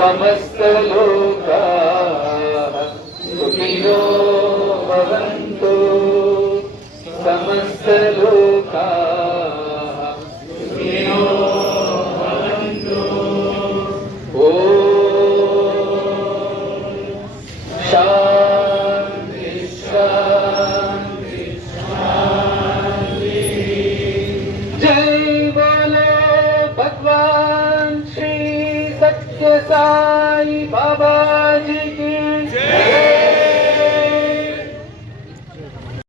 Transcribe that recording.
समस्त लोकाः सुखिनो भवन्तु समस्त लोकाः सुखिनो भवन्तु शांति शांति शांति। जय बोलो भगवान श्री सत्य साई बाबा जी की।